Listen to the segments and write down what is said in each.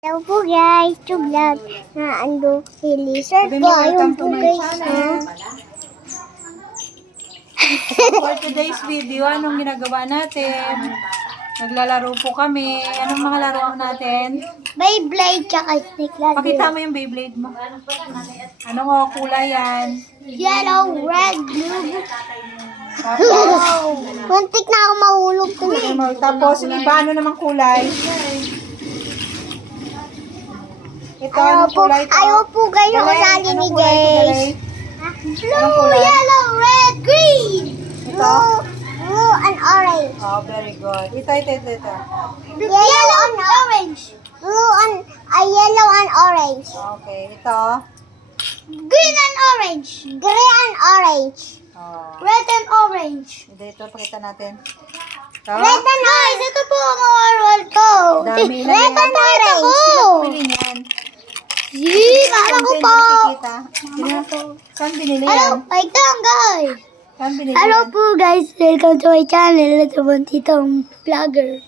Hello po guys, to vlog na ando si Lizard ko. Ayun po guys. For today's video, anong ginagawa natin? Naglalaro po kami. Anong mga laro natin? Beyblade tsaka snake ladder. Pakita mo yung Beyblade mo. Anong kulay yan? Yellow, red, blue. Tapos, Muntik na ako mahulog ko na. tapos iba ano namang kulay? Ito, anong kulay ito? Ayaw po kayo Dalay, usali ni anong kulay ito, Jace. Dalay? Blue, kulay? yellow, red, green. Ito? Blue and orange. Oh, very good. Ito. Yellow and orange. Blue and yellow and orange. Okay, ito. Green and orange. Green and orange. Oh. Red and orange. Ito, pakita natin. Ito. Red and orange. Ito po ang oral ko. Dami na Red yan. and orange. Sino bumili niyan? Mama ko po. Saan binili Hello, yan? like that guys. Saan binili Hello yan? po guys. Welcome to my channel. Ito po titong vlogger.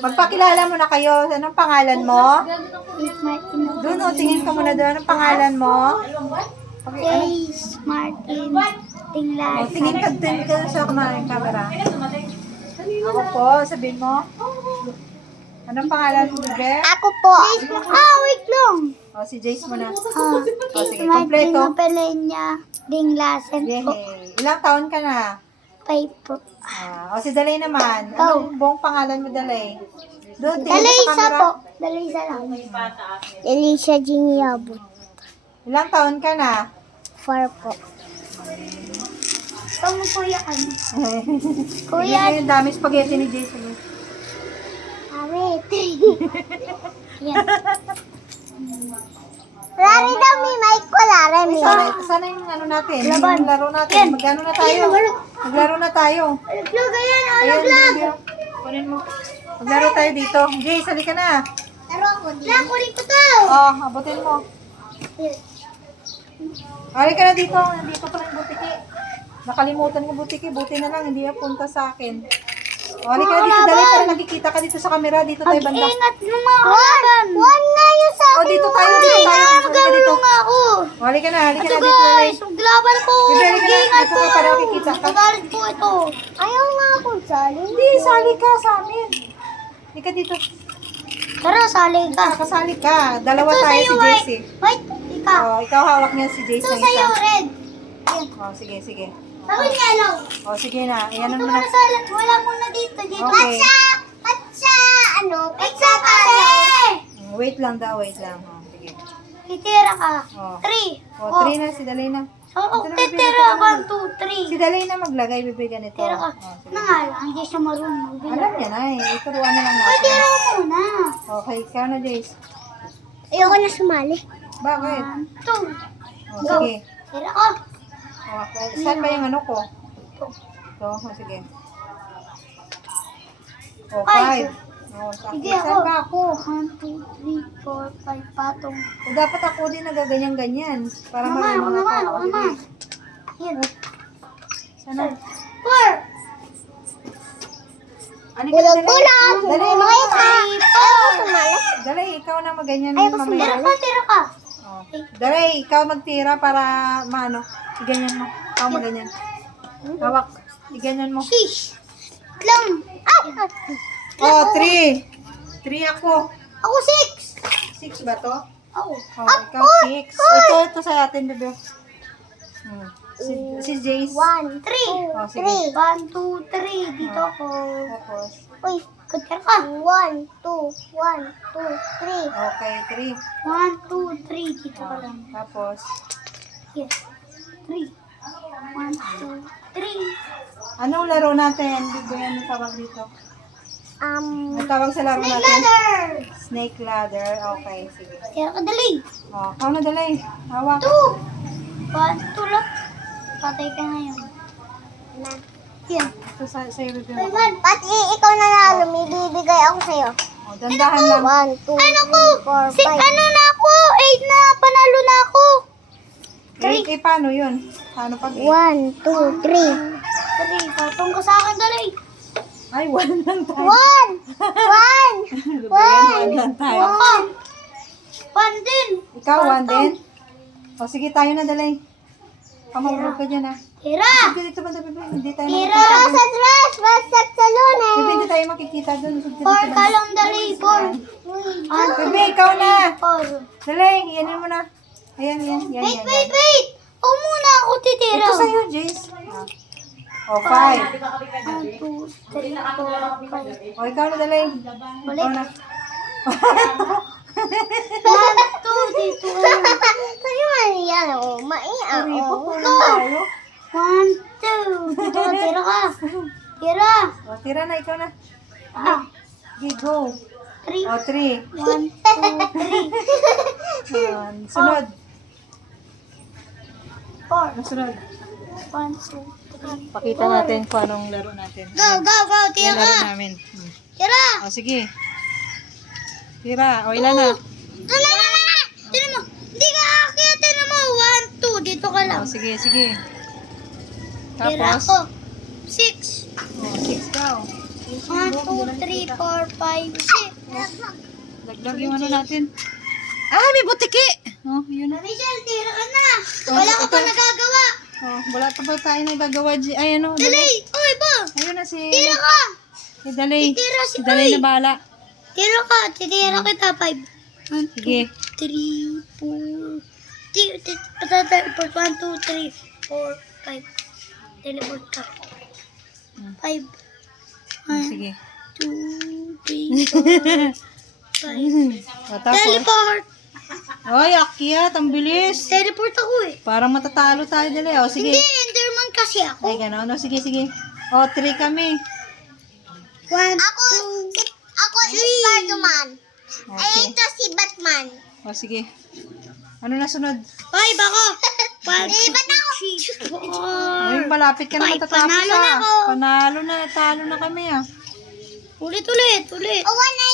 Magpakilala mo na kayo. Anong pangalan mo? Doon, tingin ka muna doon. Anong pangalan mo? Jace Martin Tinglan. Tingin ka sa camera. Ako po, sabihin mo. Anong pangalan mo, Bebe? Ako po. Wait lang. O, si Jace mo na. Jace sige, Martin kompleto. Pelenya Dinglasen po. Yehey. Ilang taon ka na? 5 po. O, si Dalay naman. Anong buong pangalan mo, Dalay? Doon, tingin Dalisa ka sa camera. po. Dalisa lang. Dalisa Jiniabot. Ilang taon ka na? 4 po. Kamu kuya ano? Kuya, yung dami spaghetti ni Jason. Awit. Yan. Lari daw may mic ko, Lari. Sana yung ano natin, Laban. yung laro natin. Magano na tayo? Maglaro na tayo. Vlog, ayan. Ayan, video. Kunin mo. Maglaro tayo dito. Jace, halika na. Laro ako dito. Kunin ko to. Oh, abutin mo. Halika na dito. Nandito pa yung butiki. Nakalimutan ko butiki. Buti na lang, hindi na punta sa akin. Oh, halika na dito. Dali para nakikita ka dito sa camera. Dito tayo banda. Ingat ng mga kalaban. One na yun sa akin. Oh, dito tayo. Dito tayo. Halika dito. nga ako. Oh, halika na. Halika na Ito dito. Dali. guys, maglaban po. Bebe, halika na. Ingat Dito po. ka para makikita ka. Magalit po ito. Ayaw nga ako sali. Hindi, sali ka sa amin. Halika dito. Tara, sali ka. Kasali ka. Dalawa Ito tayo sa'yo, si Jace eh. Wait, ikaw. Oh, ikaw hawak niya si Jace Ito ng sa'yo, isa. red. Oh, sige. Ako yellow. Oh, sige na. Ayan Ito mo muna na. sa wala muna dito. Okay. Patsa, patsa kasi. Wait lang daw, wait lang. Oh, sige. Titira ka. Oh. 3. Oh, 3 na si Dalay na. So, Ito na, titira. bibigyan 1, 2, 3. Si Dalay na maglagay, bibigyan ito. Tira ka. Oh, sige. Na nga lang, hindi siya marunong. Alam niya na eh. Ituruan na lang Ay, natin. tira muna. Okay, ikaw na, Jace. Ayoko na sumali. Bakit? 1, 2. Oh, sige. Tira ka. Oh, okay. Saan ba yung ano ko? Ito, oh, sige. Oh, 5. Oh, Sige saan ako. ba ako? 1, 2, 3, 4, 5, patong. O, dapat ako din nagaganyan-ganyan. Para Naman, ako marunong naman, ako. ako naman. Yan. Sana? 4. Ano ka na, Dali, Sumali. Dali, ikaw na maganyan Ayaw ko mamaya. sumali. Tira ka. Oh. Dali, ikaw magtira para maano. Iganyan mo. Ikaw maganyan. Hawak. Iganyan mo. Shish. Lang. Ay! Oh, 3. 3 ako. Ako 6. 6 ba to? Ako. Oh, ikaw 6. Ito sa atin, bebe. Si Jace. 1, 3. Oh, sige. 1, 2, 3. Dito ako. Tapos, Uy, kutira ka. 1, 2, 1, 2, 3. okay, 3. 1, 2, 3. Dito ka lang. Tapos, Here. 3. 1, 2, 3. anong laro natin? Bigyan mo tawag dito. Ang tawag sa laro natin? Ladder. Snake ladder. Okay, sige. Tira ka dali. Oh, ikaw na dali. Hawak. 2. 1, 2 lang. Patay ka ngayon. Yan. Ito sa'yo bibigyan mo. Pati ikaw na lalo, may bibigay ako sa'yo. Oh, dandahan lang. 1, 2, 3, 4, 5. Ano na ako? 8 na, panalo na ako. Eh, paano yun? Paano pag 1, 2, 3. 3, patong ka sa akin, dali. Ay, 1 lang tayo. 1. 1. One lang tayo. One. 1 din. Ikaw, 1 din? O, sige, tayo na, Dalay. Pamagulog ka dyan, ha? Tira. Sige, dito ba, Bebe? Hindi tayo Tira makikita. sa dress. Basag sa Bebe, lunes. hindi tayo makikita doon. Sige, dito 4 ba? ka lang dali. 4. Bebe, ikaw na. 4. Dalay, iyanin mo na. Ayan, yan, yan, Wait, yan. wait, wait. O muna ako titira. Ito sa'yo, Jace. O, 5. 1, 2, 3, 4, 5. O, ikaw na, Dalay. Ikaw na. 1, 2, dito. Sa'yo man yan. O, maiyak. Ripo, O, tulong tayo. 1, 2. Dito ka, tira ka. Tira. O, tira na, ikaw na. Ah, Okay, go. 3. O, 3. 1, 2, 3. Sunod. 4. Sunod. 1, 2, 3. Pakita natin kung anong laro natin. Go, go, go. Yung Tira laro ka. namin. Tira. O, sige. Tira. O, ilan na? Tira na. Tira mo. Hindi ka akit. Tira mo. 1, 2. Dito ka lang. O, sige, sige. Tira Tapos, ko. 6. o, 6 daw. 1, 2, 3, 4, 5, 6. Dagdag yung ano natin. Ah, may butiki! O, yun na. Michelle, tira ka na. Wala ka pa nagagawa. O, wala pa ba tayo nagagawa? Ay, ano? Dali. Oy, ba? Ayun na si... Tira ka. Si Dalay. Titira si Si Dalay Oy. na bahala. Tira ka. Titira kita. 5. 1, Sige. 3, 4. Teleport. 1, 2, 3, 4, 5. Teleport ka. 5. Sige. 2, 3, 4, 5. O, tapos. Teleport. Ay, akyat. Ang bilis. Teleport ako eh. Parang matatalo tayo, Dalay. O, sige. Hindi, Enderman kasi ako. Ay, gano'n. No, sige, sige. O, 3 kami. 1, 2, ako si Spider-Man. Okay. Ito si Batman. O, sige. Ano na sunod? 5 ako. 1, 2, 3, 4. Ay, malapit ka na Ay, matatapos, panalo na ah. ako. Panalo na. Talo na kami, ah. Ulit. Oh, 1 na